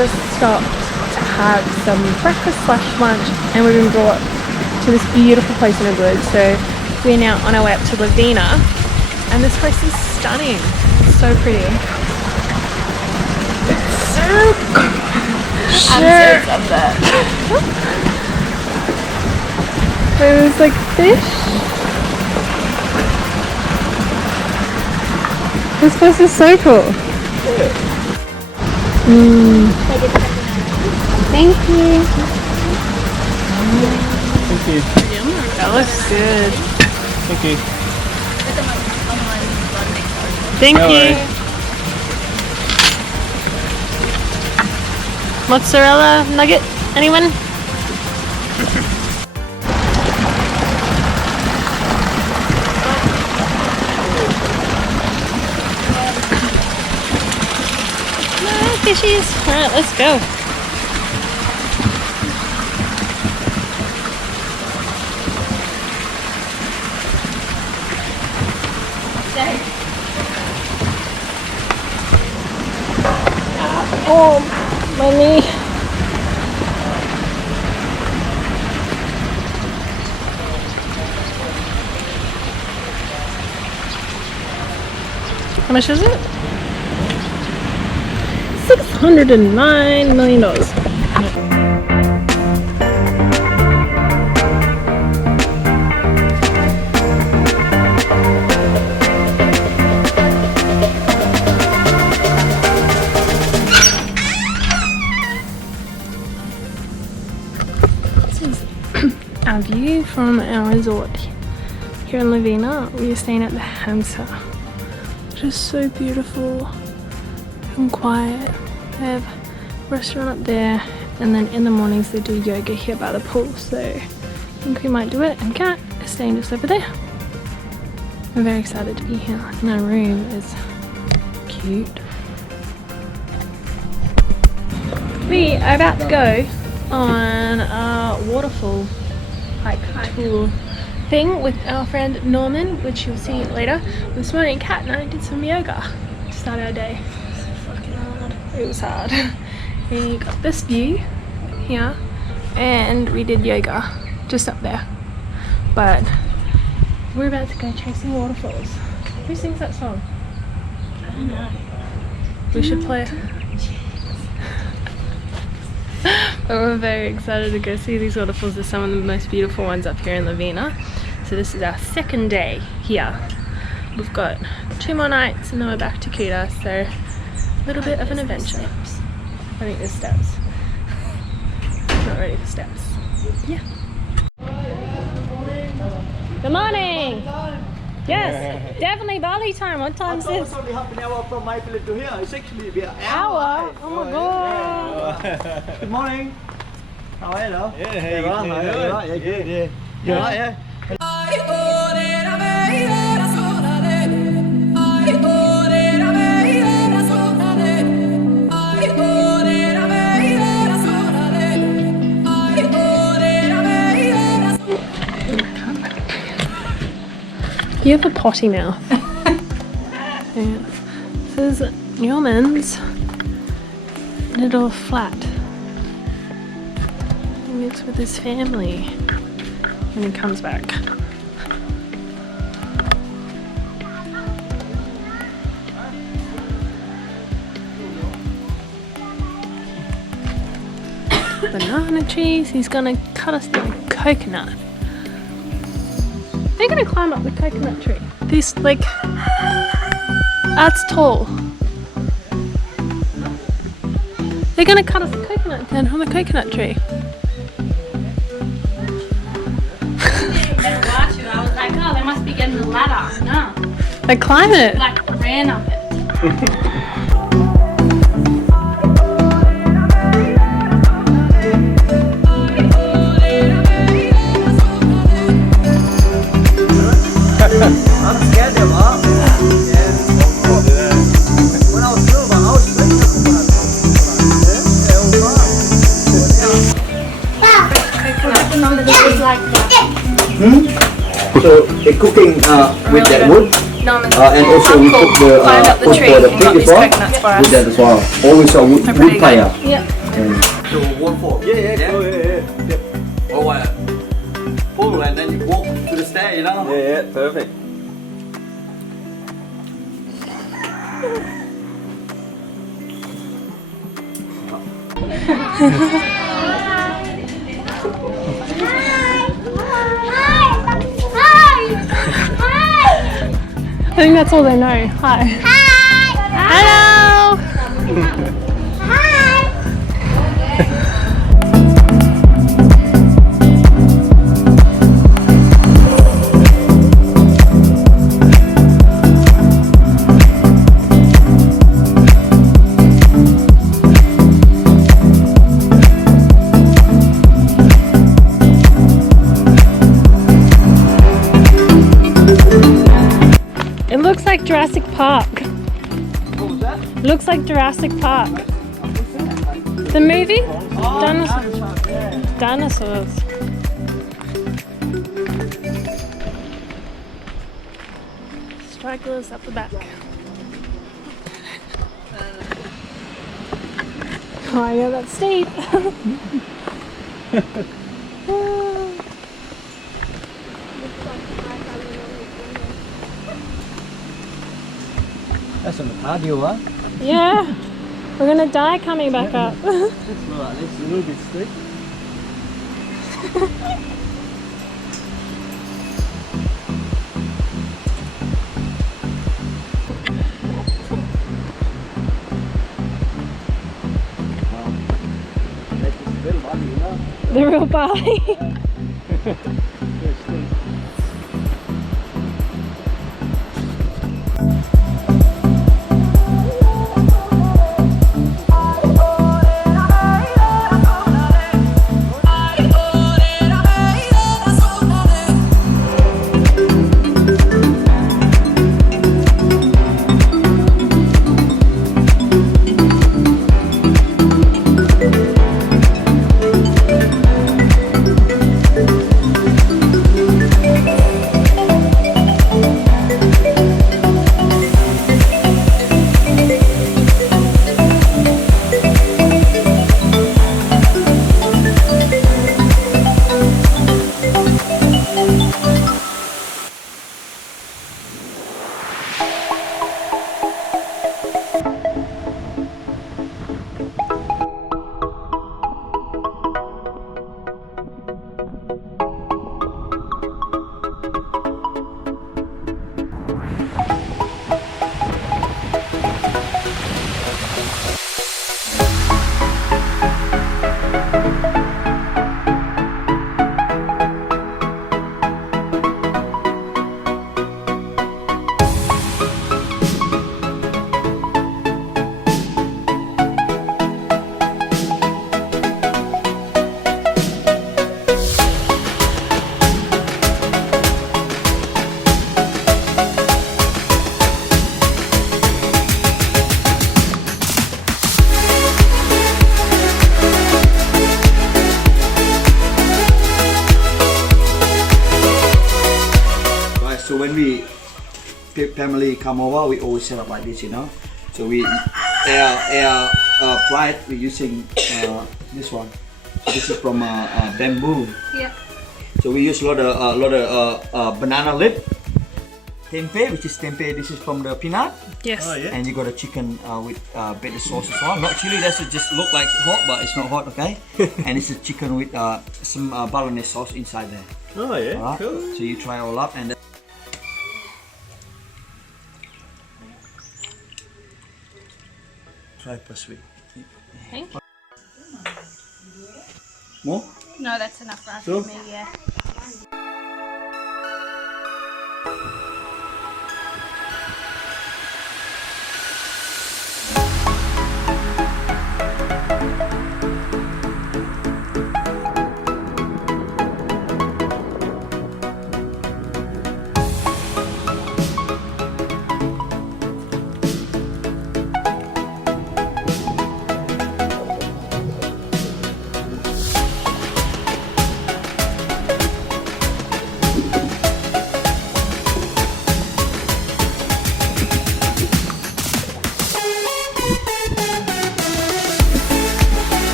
just stopped to have some breakfast slash lunch, and we've been brought to this beautiful place in the woods. So we're now on our way up to Lovina, and this place is stunning. It's so pretty. It's so cool. Sure. I'm so that. There's like fish. This place is so cool. Thank you. Thank you. That looks good. Thank you. Thank you. Mozzarella nugget, anyone? Fishies. Alright, let's go. Oh, my knee. How much is it? $609 million. This is our view from our resort here in Lovina. We are staying at the Hamsa, which is so beautiful and quiet. They have a restaurant up there, and then in the mornings they do yoga here by the pool, so I think we might do it. And Kat is staying just over there. I'm very excited to be here, and our room is cute. We are about to go on a waterfall hike tour thing with our friend Norman, which you'll see later. This morning Kat and I did some yoga to start our day. It was hard. We got this view here, and we did yoga just up there. But we're about to go chasing waterfalls. Who sings that song? I don't know. We should play it. But we're very excited to go see these waterfalls. They're some of the most beautiful ones up here in Lovina. So this is our second day here. We've got 2 more nights and then we're back to Kuta. So a little bit of an adventure. I think there's steps. Not ready for steps. Yeah. Good morning! Yes, definitely Bali time. What time is this? It's only half an hour from my place to here. It's actually an Hour? Oh my god! Good morning. How are you though? Yeah, how you doing? Yeah, good. Yeah. You alright, yeah? You have a potty mouth. Yeah. This is Norman's little flat. He lives with his family when he comes back. Banana trees. He's gonna cut us down a coconut. They're gonna climb up the coconut tree. This, like, that's tall. They're gonna cut us a coconut down from the coconut tree. I was like, oh, they must be getting the ladder. No. They climb it. Like, ran up it. I'm scared of her. Yeah. When I was little, I was thinking Like that. So they're cooking with that wood? No, Norman's and also we uncle put the climbed up the wood tree for the and got pig as these well. coconuts for us. With that as well. Always a wood pretty good. fire. Yep. To waterfall. Yeah. Oh, pull and then you walk to the stair, you know. Yeah, perfect. I think that's all they know. Hi. Hello. It looks like Jurassic Park. What was that? Looks like Jurassic Park. The movie? Dinosaurs. Stragglers up the back. Oh yeah, that's steep. That's on the cardio, huh? Yeah, we're gonna die coming back up. It's a little bit steep. The real Bali. So when we family come over, we always set up like this, you know. So we air flight. We're using this one. So this is from bamboo. Yeah. So we use a lot of banana lip. Tempeh, which is tempeh. This is from the peanut. Yes. Oh, yeah. And you got a chicken with better sauce as well. Not chili, that's just look like hot, but it's not hot, okay? And this is chicken with some Balinese sauce inside there. Oh, yeah, Alright? cool. So you try all up and then try per sweet. Thank you. More? No, that's enough for us. Sure. Me, yeah.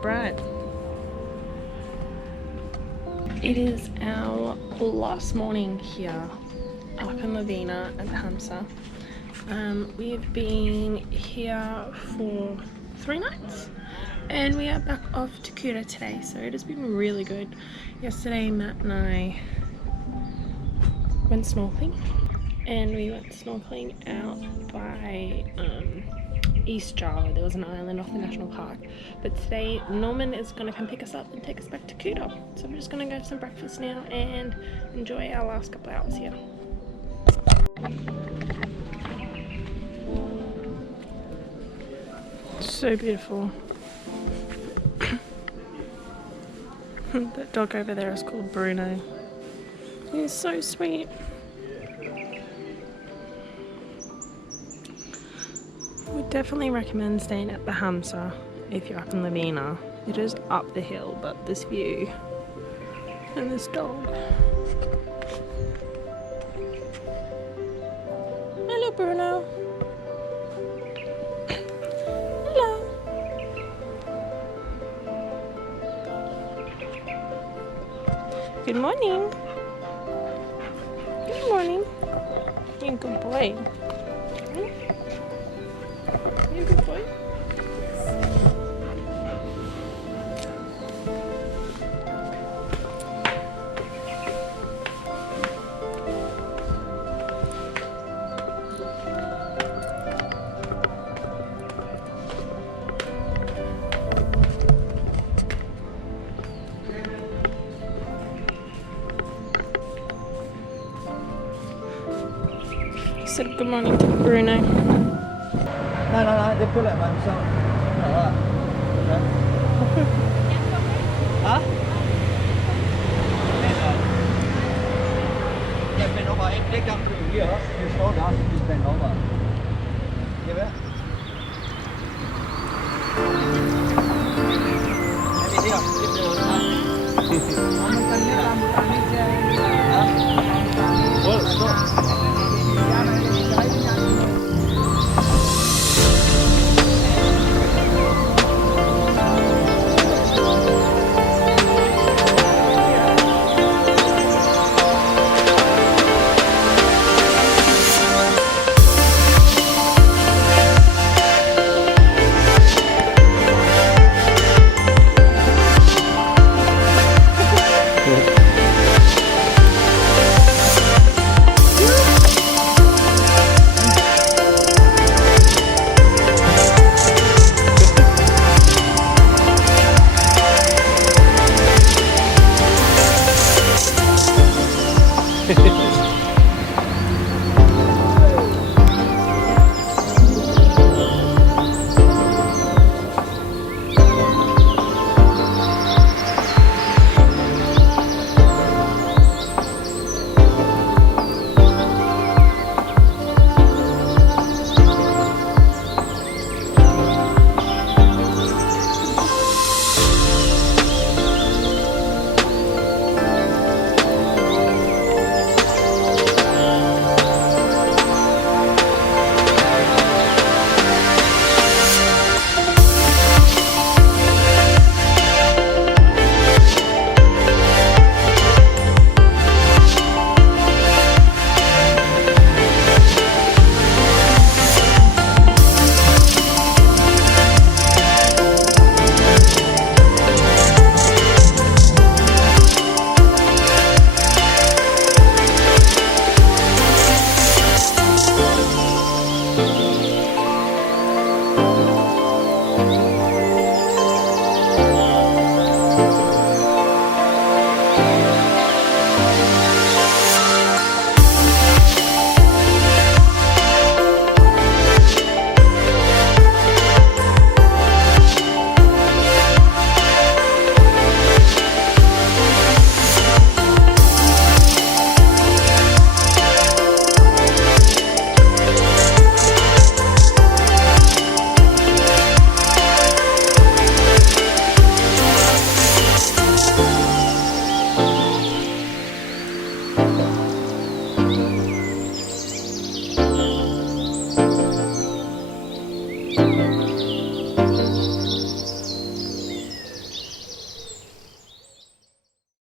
bright. It is our last morning here up in Lovina at the Hamsa. We've been here for 3 nights and we are back off to Kuta today, so it has been really good. Yesterday Matt and I went snorkeling, and we went snorkeling out by East Java. There was an island off the national park, but today Norman is going to come pick us up and take us back to Kuta, so we're just going to go have some breakfast now and enjoy our last couple hours here. So beautiful. That dog over there is called Bruno. He's so sweet. Would definitely recommend staying at the Hamsa if you're up in Lovina. It is up the hill, but this view and this dog. Hello, Bruno. Hello. Good morning. Good morning. You're a good boy. You're a good boy. Said good morning to Bruno. No, they put it on themselves. Hả? They bend over. They come to here. You slow down. You bend over.